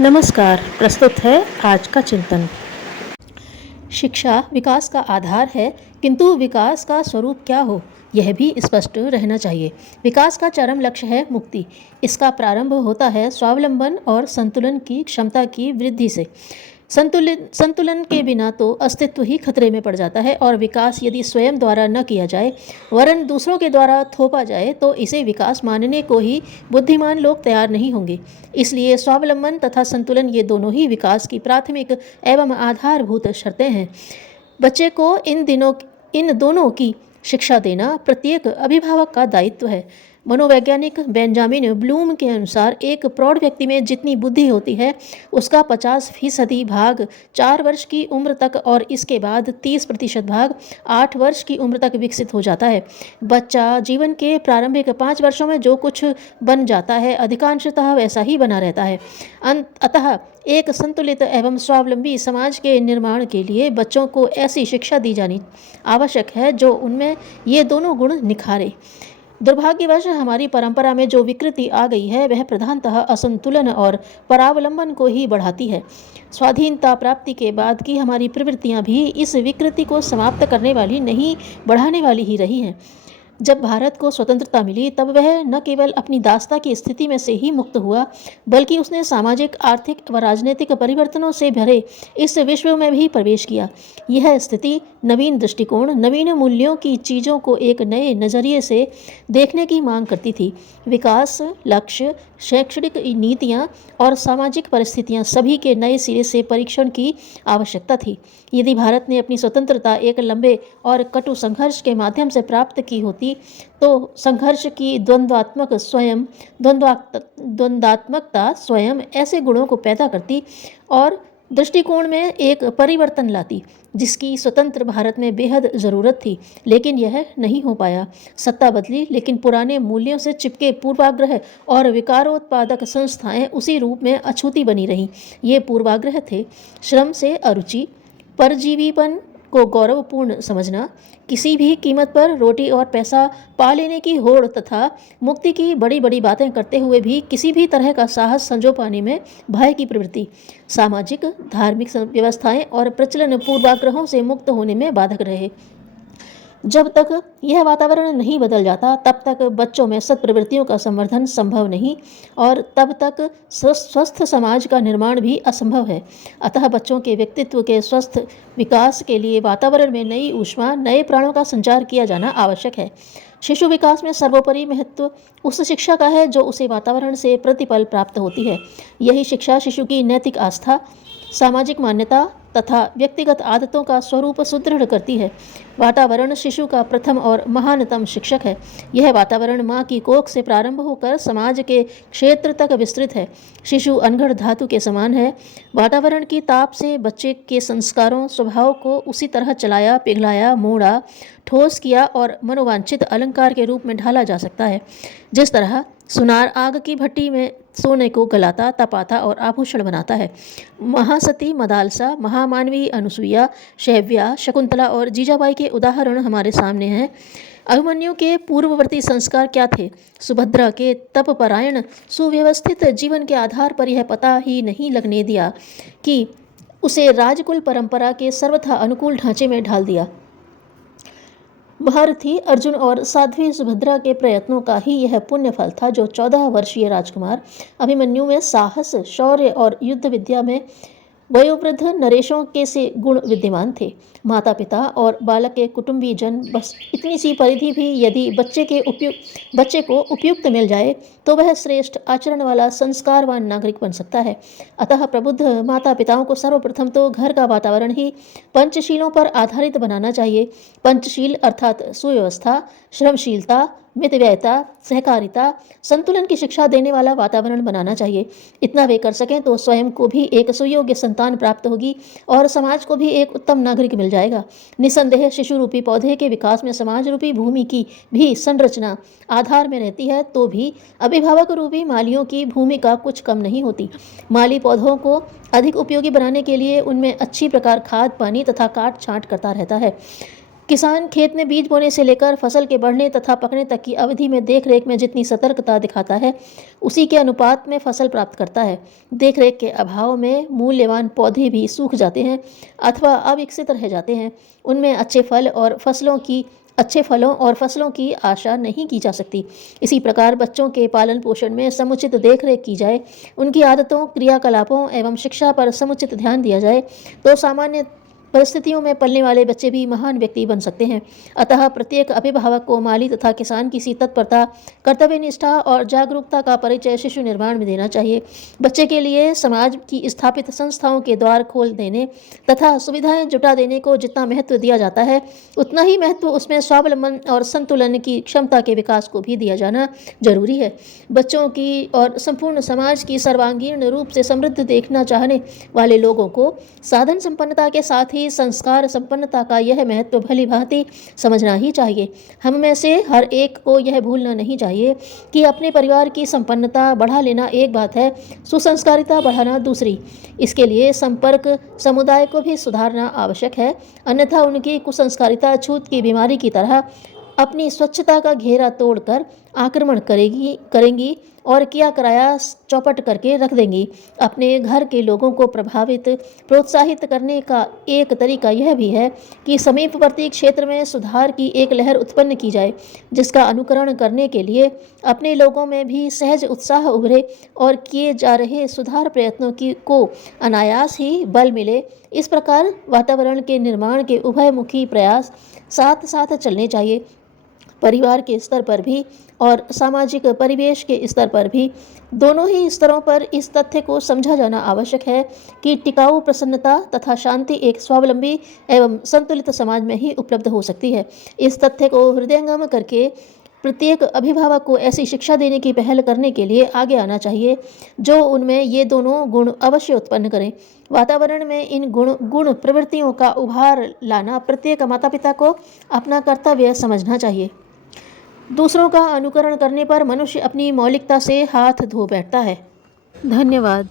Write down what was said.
नमस्कार। प्रस्तुत है आज का चिंतन। शिक्षा विकास का आधार है, किंतु विकास का स्वरूप क्या हो यह भी स्पष्ट रहना चाहिए। विकास का चरम लक्ष्य है मुक्ति। इसका प्रारंभ होता है स्वावलंबन और संतुलन की क्षमता की वृद्धि से। संतुलन के बिना तो अस्तित्व ही खतरे में पड़ जाता है, और विकास यदि स्वयं द्वारा न किया जाए वरन दूसरों के द्वारा थोपा जाए तो इसे विकास मानने को ही बुद्धिमान लोग तैयार नहीं होंगे। इसलिए स्वावलंबन तथा संतुलन ये दोनों ही विकास की प्राथमिक एवं आधारभूत शर्तें हैं। बच्चे को इन दोनों की शिक्षा देना प्रत्येक अभिभावक का दायित्व है। मनोवैज्ञानिक बेंजामिन ब्लूम के अनुसार एक प्रौढ़ व्यक्ति में जितनी बुद्धि होती है उसका 50% भाग 4 वर्ष की उम्र तक और इसके बाद 30% भाग 8 वर्ष की उम्र तक विकसित हो जाता है। बच्चा जीवन के प्रारंभिक 5 वर्षों में जो कुछ बन जाता है अधिकांशतः वैसा ही बना रहता है। अतः एक संतुलित एवं स्वावलंबी समाज के निर्माण के लिए बच्चों को ऐसी शिक्षा दी जानी आवश्यक है जो उनमें ये दोनों गुण निखारे। दुर्भाग्यवश हमारी परंपरा में जो विकृति आ गई है वह प्रधानतः असंतुलन और परावलंबन को ही बढ़ाती है। स्वाधीनता प्राप्ति के बाद की हमारी प्रवृत्तियां भी इस विकृति को समाप्त करने वाली नहीं, बढ़ाने वाली ही रही हैं। जब भारत को स्वतंत्रता मिली तब वह न केवल अपनी दासता की स्थिति में से ही मुक्त हुआ, बल्कि उसने सामाजिक, आर्थिक व राजनीतिक परिवर्तनों से भरे इस विश्व में भी प्रवेश किया। यह स्थिति नवीन दृष्टिकोण, नवीन मूल्यों की चीज़ों को एक नए नज़रिए से देखने की मांग करती थी। विकास, लक्ष्य, शैक्षणिक नीतियाँ और सामाजिक परिस्थितियाँ सभी के नए सिरे से परीक्षण की आवश्यकता थी। यदि भारत ने अपनी स्वतंत्रता एक लंबे और कटु संघर्ष के माध्यम से प्राप्त की होती तो संघर्ष की द्वंद्वात्मकता स्वयं ऐसे गुणों को पैदा करती और दृष्टिकोण में एक परिवर्तन लाती जिसकी स्वतंत्र भारत में बेहद ज़रूरत थी। लेकिन यह नहीं हो पाया। सत्ता बदली, लेकिन पुराने मूल्यों से चिपके पूर्वाग्रह और विकारोत्पादक संस्थाएं उसी रूप में अछूती बनी रहीं। ये पूर्वाग्रह थे श्रम से अरुचि, परजीवीपन को गौरवपूर्ण समझना, किसी भी कीमत पर रोटी और पैसा पा लेने की होड़ तथा मुक्ति की बड़ी बड़ी बातें करते हुए भी किसी भी तरह का साहस संजो पाने में भय की प्रवृत्ति, सामाजिक धार्मिक व्यवस्थाएं और प्रचलन पूर्वाग्रहों से मुक्त होने में बाधक रहे। जब तक यह वातावरण नहीं बदल जाता तब तक बच्चों में सत्प्रवृत्तियों का संवर्धन संभव नहीं और तब तक स्वस्थ समाज का निर्माण भी असंभव है। अतः बच्चों के व्यक्तित्व के स्वस्थ विकास के लिए वातावरण में नई ऊष्मा, नए प्राणों का संचार किया जाना आवश्यक है। शिशु विकास में सर्वोपरि महत्व उस शिक्षा का है जो उसे वातावरण से प्रतिपल प्राप्त होती है। यही शिक्षा शिशु की नैतिक आस्था, सामाजिक मान्यता तथा व्यक्तिगत आदतों का स्वरूप सुदृढ़ करती है। वातावरण शिशु का प्रथम और महानतम शिक्षक है। यह वातावरण माँ की कोख से प्रारंभ होकर समाज के क्षेत्र तक विस्तृत है। शिशु अनघड़ धातु के समान है। वातावरण की ताप से बच्चे के संस्कारों, स्वभाव को उसी तरह चलाया, पिघलाया, मोड़ा, ठोस किया और मनोवांछित अलंकार के रूप में ढाला जा सकता है। जिस तरह सुनार आग की भट्टी में सोने को गलाता, तपाता और आभूषण बनाता है। महासती मदालसा, महामानवी अनुसुईया, शैव्या, शकुंतला और जीजाबाई के उदाहरण हमारे सामने हैं। अभिमन्यु के पूर्ववर्ती संस्कार क्या थे? सुभद्रा के तपपरायण सुव्यवस्थित जीवन के आधार पर यह पता ही नहीं लगने दिया कि उसे राजकुल परंपरा के सर्वथा अनुकूल ढांचे में ढाल दिया। महारथी अर्जुन और साध्वी सुभद्रा के प्रयत्नों का ही यह पुण्य फल था जो 14 वर्षीय राजकुमार अभिमन्यु में साहस, शौर्य और युद्ध विद्या में वयोवृद्ध नरेशों के से गुण विद्यमान थे। माता पिता और बालक के कुटुंबी जन बस इतनी सी परिधि भी यदि बच्चे को उपयुक्त मिल जाए तो वह श्रेष्ठ आचरण वाला संस्कारवान नागरिक बन सकता है। अतः प्रबुद्ध माता पिताओं को सर्वप्रथम तो घर का वातावरण ही पंचशीलों पर आधारित बनाना चाहिए। पंचशील अर्थात सुव्यवस्था, श्रमशीलता, मितव्ययता, सहकारिता, संतुलन की शिक्षा देने वाला वातावरण बनाना चाहिए। इतना वे कर सकें तो स्वयं को भी एक सुयोग्य संतान प्राप्त होगी और समाज को भी एक उत्तम नागरिक मिल जाएगा। निसंदेह शिशु रूपी पौधे के विकास में समाज रूपी भूमि की भी संरचना आधार में रहती है, तो भी अभिभावक रूपी मालियों की भूमिका कुछ कम नहीं होती। माली पौधों को अधिक उपयोगी बनाने के लिए उनमें अच्छी प्रकार खाद, पानी तथा काट छांट करता रहता है। किसान खेत में बीज बोने से लेकर फसल के बढ़ने तथा पकने तक की अवधि में देखरेख में जितनी सतर्कता दिखाता है, उसी के अनुपात में फसल प्राप्त करता है। देखरेख के अभाव में मूल्यवान पौधे भी सूख जाते हैं अथवा अविकसित रह जाते हैं। उनमें अच्छे फलों और फसलों की आशा नहीं की जा सकती। इसी प्रकार बच्चों के पालन पोषण में समुचित देखरेख की जाए, उनकी आदतों, क्रियाकलापों एवं शिक्षा पर समुचित ध्यान दिया जाए, तो सामान्य परिस्थितियों में पलने वाले बच्चे भी महान व्यक्ति बन सकते हैं। अतः प्रत्येक अभिभावक को माली तथा किसान की सी तत्परता, कर्तव्य निष्ठा और जागरूकता का परिचय शिशु निर्माण में देना चाहिए। बच्चे के लिए समाज की स्थापित संस्थाओं के द्वार खोल देने तथा सुविधाएं जुटा देने को जितना महत्व दिया जाता है, उतना ही महत्व उसमें स्वावलंबन और संतुलन की क्षमता के विकास को भी दिया जाना जरूरी है। बच्चों की और संपूर्ण समाज की सर्वांगीण रूप से समृद्ध देखना चाहने वाले लोगों को साधन संपन्नता के साथ ही संस्कार संपन्नता का यह महत्व भली भांति समझना ही चाहिए। हम में से हर एक को यह भूलना नहीं चाहिए कि अपने परिवार की संपन्नता बढ़ा लेना एक बात है, सुसंस्कारिता बढ़ाना दूसरी। इसके लिए संपर्क समुदाय को भी सुधारना आवश्यक है, अन्यथा उनकी कुसंस्कारिता छूत की बीमारी की तरह अपनी स्वच्छता का घेरा तोड़कर आक्रमण करेंगी और किया कराया चौपट करके रख देंगी। अपने घर के लोगों को प्रोत्साहित करने का एक तरीका यह भी है कि समीपवर्ती क्षेत्र में सुधार की एक लहर उत्पन्न की जाए, जिसका अनुकरण करने के लिए अपने लोगों में भी सहज उत्साह उभरे और किए जा रहे सुधार प्रयत्नों को अनायास ही बल मिले। इस प्रकार वातावरण के निर्माण के उभयमुखी प्रयास साथ साथ चलने चाहिए। परिवार के स्तर पर भी और सामाजिक परिवेश के स्तर पर भी, दोनों ही स्तरों पर इस तथ्य को समझा जाना आवश्यक है कि टिकाऊ प्रसन्नता तथा शांति एक स्वावलंबी एवं संतुलित समाज में ही उपलब्ध हो सकती है। इस तथ्य को हृदयंगम करके प्रत्येक अभिभावक को ऐसी शिक्षा देने की पहल करने के लिए आगे आना चाहिए जो उनमें ये दोनों गुण अवश्य उत्पन्न करें। वातावरण में इन गुण प्रवृत्तियों का उभार लाना प्रत्येक माता पिता को अपना कर्तव्य समझना चाहिए। दूसरों का अनुकरण करने पर मनुष्य अपनी मौलिकता से हाथ धो बैठता है। धन्यवाद।